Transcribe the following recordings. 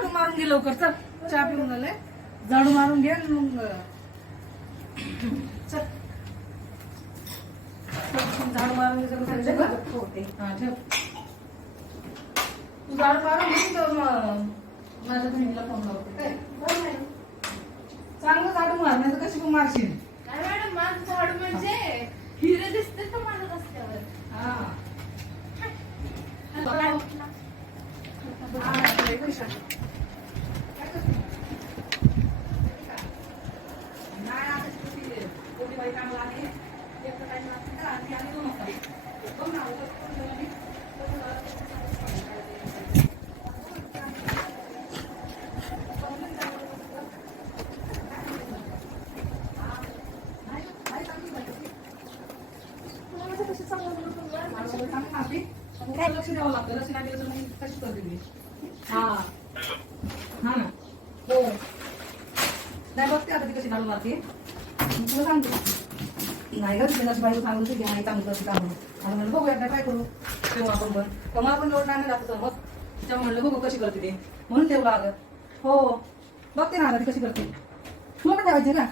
झाडू मारून घे लवकर चल चहा पिऊन झाले झाडू मारून घे आणि मग चल झाडू मारून घे. हो ते हा, ठेव. तू झाडू मारून घे तर मग माझ्या बहिणीला फोन लावते काय चांगलं झाडू मार नाही तर कशी पण मारशील काय मॅडम माझं झाड म्हणजे हिरे दिसते तर माझ्या रस्त्यावर हा हा, पैसा. काय करते? नाही, आता ती कोणी बाई कामाला आली. एक तर काही नसतं का, आणि ती आली दोन वाजता. बघ ना, उगाच कोण जेवण नाही. बघ ना, नाही, नाही चांगली बाई. माझं कसं चांगलं बोलत होतं? माणसाला चांगली नाती. पण त्याला लक्ष द्यावं लागतं लक्ष नाही दिलं तर मग कशी करते मी हा हा ना. हो. नाही बघते आता ती कशी घालून मारते तुला सांगते. नाही ग तिला बाईला सांगू की नाही चांगलं करते काम. आणि म्हणलं बघूया काय काय करू. तेव्हा आपण पण. मला पण लोड नाही लागत म्हणलं बघू कशी करते ते. म्हणून तेवढं आलं. हो. बघते ना आता ती कशी करते. तुला ठेवायचे का?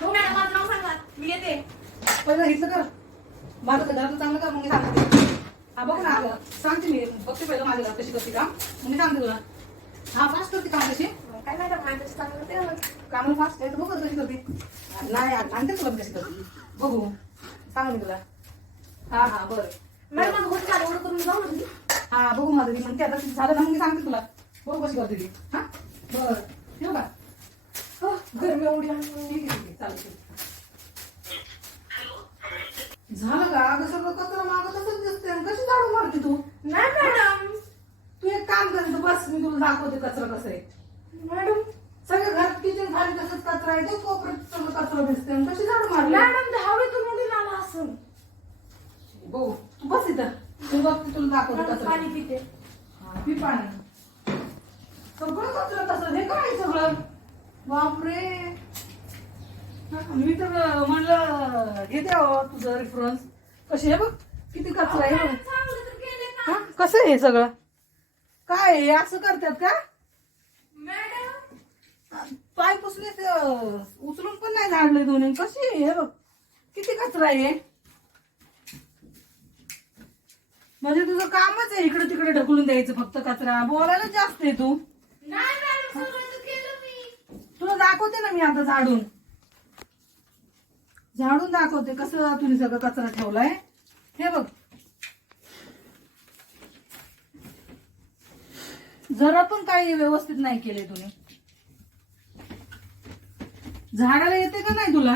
हो मॅडम माझं नाव सांगा. मी येते. पहिलं हिचं कर. माझं तर घरातलं चांगलं कर मग मी सांगते. हा बघ ना अगं सांगते मी. बघते पहिलं माझ्या घरात कशी करते काम मग मी सांगते तुला. हा फास्ट करते काम कशी काय मॅडम माझं कसं चांगलं ते काम फास्ट आहे तर बघ कशी करते. नाही आ- सांगते तुला कशी करते. बघू. सांग मी तुला. हा हा बरं. मॅडम माझं होत चालू करून जाऊ ना हा बघू माझं ती म्हणते आता झालं ना मग मी सांगते तुला. बघू कशी करते ती. हा? बरं. ठेवू का? हो, गरमी एवढी. ठीक आहे चालते झालं का? अगं सगळं कचरा मागं तसंच दिसते आणि कशी झाडू मारते तू? नाही मॅडम. तू एक काम कर बस मी तुला दाखवते कचरा कसं आहे. मॅडम. सगळं घरात किचन खाली तसंच कचरा आहे तो कोपऱ्यात सगळं कचरा दिसते कशी झाडू मारली? मॅडम दहावीतून उडून आला असं बघू तू बस इथं. तू बघते तुला दाखवते कचरा. पाणी पिते. हा, पी पाणी. सगळं कचरा तसं हे काय सगळं? बापरे. मी तर म्हणलं हे द्यावं तुझं रेफरन्स कशी आहे बग किती कचरा आहे बघ. हा, कसं आहे हे सगळं? काय? असं करतात का? मॅडम. पाय पुसले उचलून पण नाही झाडले दोन्ही. कशी आहे हे बघ. किती कचरा आहे म्हणजे तुझं कामच आहे इकडे तिकडे ढकलून द्यायचं फक्त कचरा. बोलायला जास्त आहे तू. तुला दाखवते ना मी आता झाडून. झाडून दाखवते कसं तुम्ही सगळं कचरा ठेवलाय. हे बघ. जरा पण काही व्यवस्थित नाही केले तुम्ही. झाडाला येते का नाही तुला?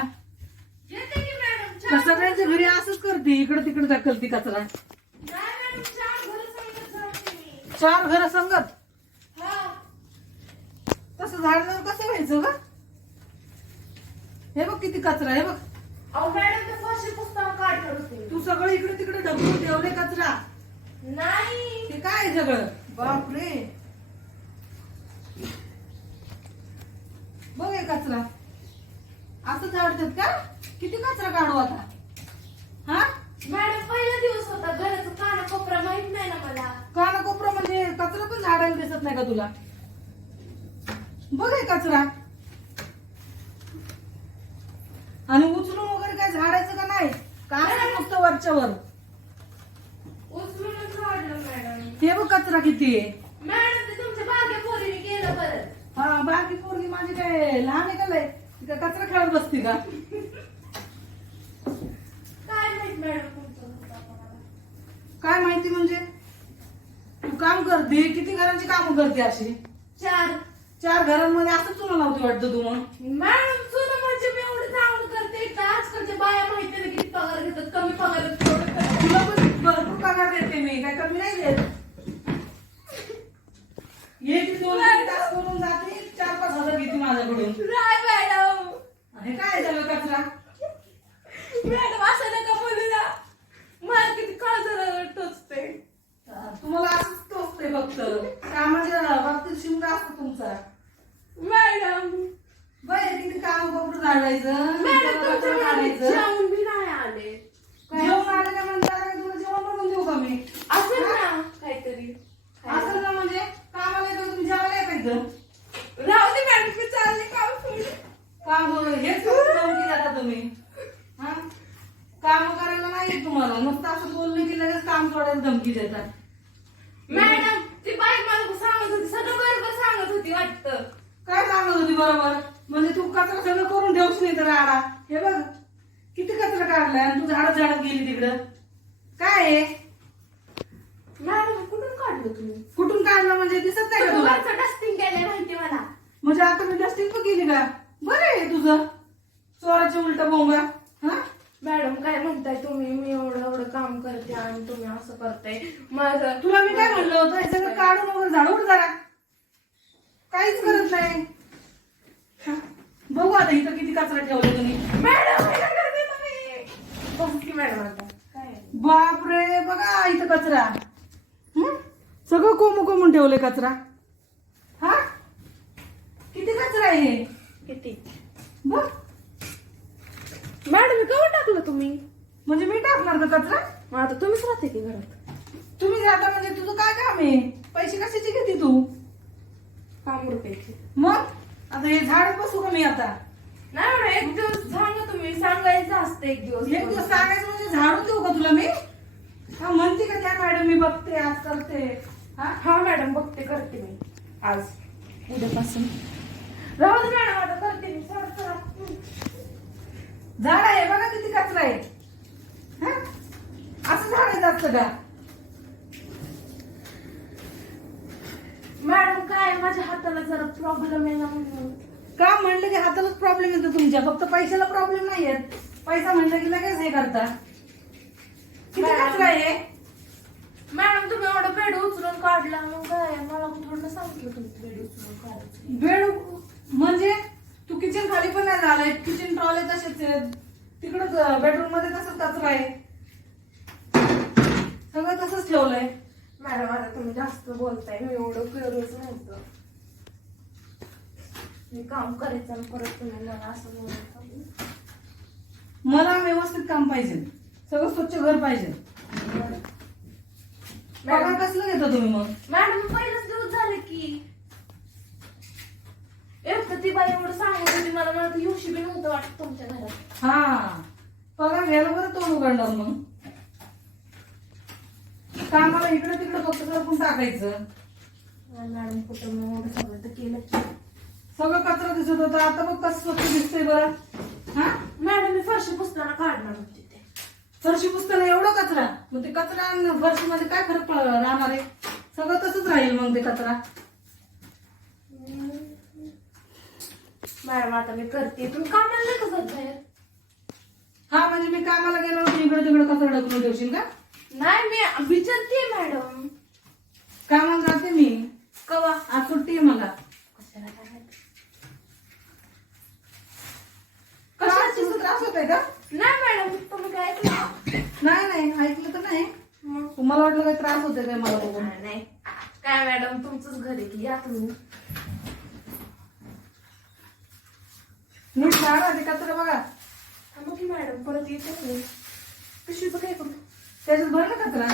सगळ्यांच्या घरी असंच करते इकडे तिकडे ढकलती कचरा. चार घरं सांगत हा. तसं झाडल्यावर कसं व्हायचं ग? हे बघ किती कचरा हे बघ. ते सगळं इकडे तिकडे ढकलून ठेवले कचरा. नाही. ते काय सगळं? बापरे बघ हे कचरा? असं झाडतात का? किती कचरा काढू आता? हा? मॅडम पहिला दिवस होता. घराचा काना कोपरा माहीत नाही ना मला. काना कोपरा म्हणजे कचरा पण झाडायला दिसत नाही का तुला? बघ कचरा. आणि उचलून वगैरे काय झाडायचं का नाही? का असं नुसतं वरच्या वर उचलूनच काढलं मॅडम. हे बघ कचरा किती आहे मॅडम ते तुमच्या बागे पोरीने केलं परत हा बाकी पोरगी माझी काय लहान आहे का लय? ती काय कचरा खेळत बसती का? काय माहीत मॅडम तुमचं? होतं कोणाला. काय माहिती म्हणजे? तू काम करते किती घरांची कामं करते अशी? चार. चार घरांमध्ये असंच तुला लावते वाटतं तू मग? मॅडम तुला म्हणजे मी एवढं चांगलं करते. का आजकालच्या बाया माहिती ना किती पगार घेतात कमी करतात. तुला पण भरपूर पगार देते मी काय कमी नाही देत. ये ती दोन तीन तास करून जाते. घेते माझ्याकडून? नाही मॅडम. हे काय झालं कचरा? मॅडम असं नका बोलू ना. मला किती काळजाला टोचते तुम्हाला असंच टोचते फक्त. कामाच्या बाबतीत शिमगा असतो तुमचा. मॅडम. बरं किती काम करून झाडायचं मॅडम तुमच्या काढायचं बी नाही आले जेवण आलं का म्हणता तुला जेवण बनवून देऊ का मी असं ना काहीतरी असं ना म्हणजे कामाला येतो तुम्ही जेवायला येत इथं परत धमकी देतात मॅडम ती बाई मला सांगत होती सगळं बरोबर सांगत होती वाटतं काय सांगत होती बरोबर. म्हणजे तू कचरा सगळं करून ठेवूच नाही तर आडा. हे बघ किती कचरा काढलाय आणि तू झाडत झाडत गेली तिकडं. काय आहे? मॅडम कुठून काढलं तुम्ही? कुठून काढलं म्हणजे दिसत नाही का तुला? डस्टिंग केलंय माहिती मला. म्हणजे आता मी डस्टिंग पण केली का? बरं आहे तुझं. चोराची उलट बोंबा हा? मॅडम काय म्हणताय तुम्ही? मी एवढं एवढं काम करते आणि तुम्ही असं करताय. माझं तुला मी काय म्हणलं होतं? हे सगळं काढून वगैरे झाडून जरा. काहीच करत नाही. बघू आता इथं किती कचरा ठेवला तुम्ही. मॅडम काय करते तुम्ही? बस की मॅडम आता. काय? बापरे बघा इथं कचरा. हं? सगळं कोमू कोमून ठेवले कचरा. हा? किती कचरा आहे हे? किती? बघ. मॅडम केव्हा टाकलं तुम्ही? म्हणजे मी टाकणार का कचरा? मग आता तुम्हीच राहते की घरात? तुम्ही जाता म्हणजे तुझं काय काम आहे? पैसे कशाचे घेते तू? काम रुपयाची. मग? आता हे झाड बसू का मी आता? नाही मॅडम एक दिवस सांगा तुम्ही. सांगायचं असतं एक दिवस एक दिवस सांगायचं म्हणजे झाडून देऊ का तुला मी? हा म्हणते का त्या मॅडम मी बघते आज करते. हा? हा मॅडम बघते करते मी. आज. उद्यापासून. राहू दे मॅडम आता करते मी. चला चला झाड आहे बघा किती कचरा आहे. हा? असं झाडायचं असतं का? माझ्या हाताला जरा प्रॉब्लेम आहे ना म्हणून? का म्हणलं की हातालाच प्रॉब्लेम येतो तुमच्या? फक्त पैशाला प्रॉब्लेम नाही येत पैसा म्हणलं की लगेच हे करता. किती मॅडम. कचरा आहे? मॅडम तुम्ही एवढं बेड उचलून काढला. मग काय? मला थोडं सांगितलं तुम्ही बेड उचलून काढायचं. बेड म्हणजे? तू किचन खाली पण नाही झालंय. किचन ट्रॉले तसेच आहेत. तिकडं बेडरूममध्ये तसंच कचरा आहे. सगळं तसंच ठेवलंय. मॅडम आता तुम्ही जास्त बोलताय मी एवढं करूच नव्हतं. मी काम करायचं आणि परत तुम्ही मला असं बोलता मला व्यवस्थित काम पाहिजे. सगळं स्वच्छ घर पाहिजे. पगार मॅडम कसलं घेता तुम्ही मग? मॅडम पहिलंच दिवस झाले की. एक तर ती बाई एवढं सांगत होती मला मला तर येऊशी बी नव्हतं वाटत तुमच्या घरात. हा. पगार घ्यायला बरं तोंड उघडणार मग. कामाला इकडे तिकडे फक्त सरकून टाकायचं. मॅडम कुठं मी एवढं सगळं तर केलं की. सगळं कचरा दिसत होता. आता बघ कसं स्वच्छ दिसतंय बरं. हा? मॅडम मी फरशी पुसताना काढणार होते ते. फरशी पुसताना एवढा कचरा? मग ते कचरा आणि फरशी मध्ये काय फरक पड- राहणार आहे? सगळं तसंच राहील मग ते कचरा. मॅडम आता मी करते. तुम्ही कामाला नाही का हा म्हणजे मी कामाला गेलो इकडे तिकडे कचरा ढकलून ठेवशील का? नाही मी विचारते मॅडम. कामाला जाते मी? कवा? आज सुट्टी आहे मला. कशाला काय कशाची त्रास होत आहे का? नाही मॅडम तुम्ही काय ऐकलं? नाही नाही ऐकलं तर नाही. मग? तुम्हाला वाटलं काही त्रास होते काय मला बघून? नाही नाही. काय मॅडम तुमचंच घर आहे की या तुम्ही? नीट झाडा ते कचरा बघा. थांबा की मॅडम परत येते मी. पिशवीचं काय करू त्याच्यात भरला कचरा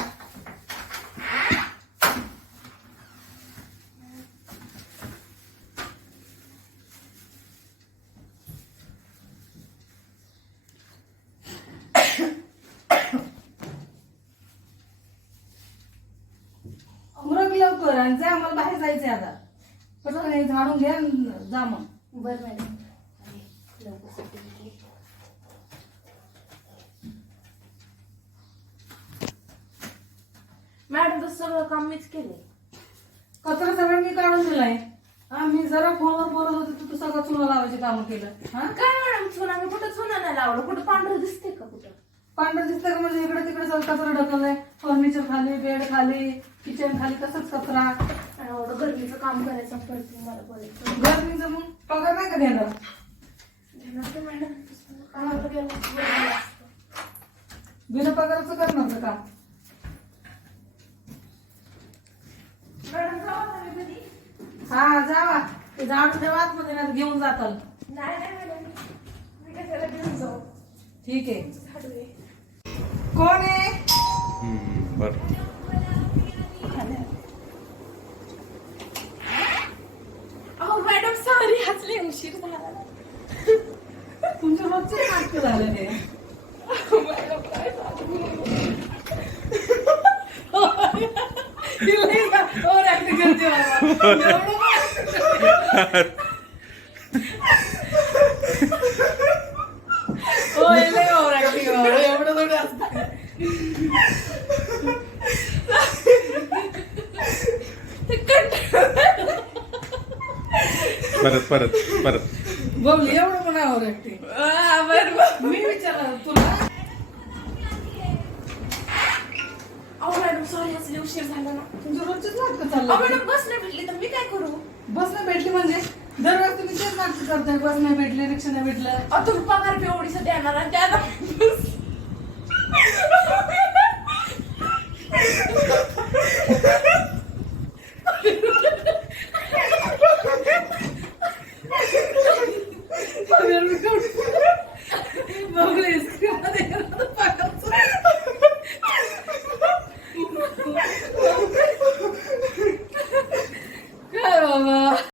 उरक लवकर आणि जा आम्हाला बाहेर जायचंय आता. कसं नाही झाडून घ्या जा मग. बरं मॅडम लवकर सुट्टी. मॅडम तर सगळं काम मीच केलंय. कचरा सगळं मी काढून दिलाय हा मी जरा फोनवर बोलत होते तू तू सगळं चुना लावायची कामं केलं. हा? काय मॅडम चुना? मी कुठं चुना नाही लावलं? कुठं पांढरं दिसते का कुठं? पांढरं दिसतं का म्हणजे इकडे तिकडे सगळं कचरा ढकललाय? फर्निचर खाली बेड खाली किचन खाली तसंच कचरा. आणि एवढं गरमीचं काम करायचं परत मला बोलायचं? गरमीचं मग पगार नाही का देणार? घेणार ते मॅडम कामावर गेलं की बरं असतं. बिना पगाराचं करणार का? काम मॅडम कधी हा जावा. ते झाडून ठेवा आतमध्ये नाही घेऊन जाताल. नाही नाही मॅडम. मी कशाला घेऊन जाऊ? ठीक आहे. झाडू आहे. कोण आहे बरं. अहो मॅडम सॉरी हसले उशीर झाला. तुमच्या रोजचे नाटक झालं ते. मॅडम काय सांगू? हो परत परत परत बबली एवढं पण ओव्हर ऍक्टिंग मी विचारलं तुला अहो मॅडम सॉरी आज लय उशीर झाला ना. तुमचं रोजचंच नाटकं अहो चाललं मॅडम बस नाही भेटली तर मी काय करू? बस नाही भेटली म्हणजे? दरवेळेस तुम्ही तेच नाटक करताय. बस नाही भेटली रिक्षा नाही भेटलं. अहो तुम्ही पगार बी एवढीच देणार आणि त्याला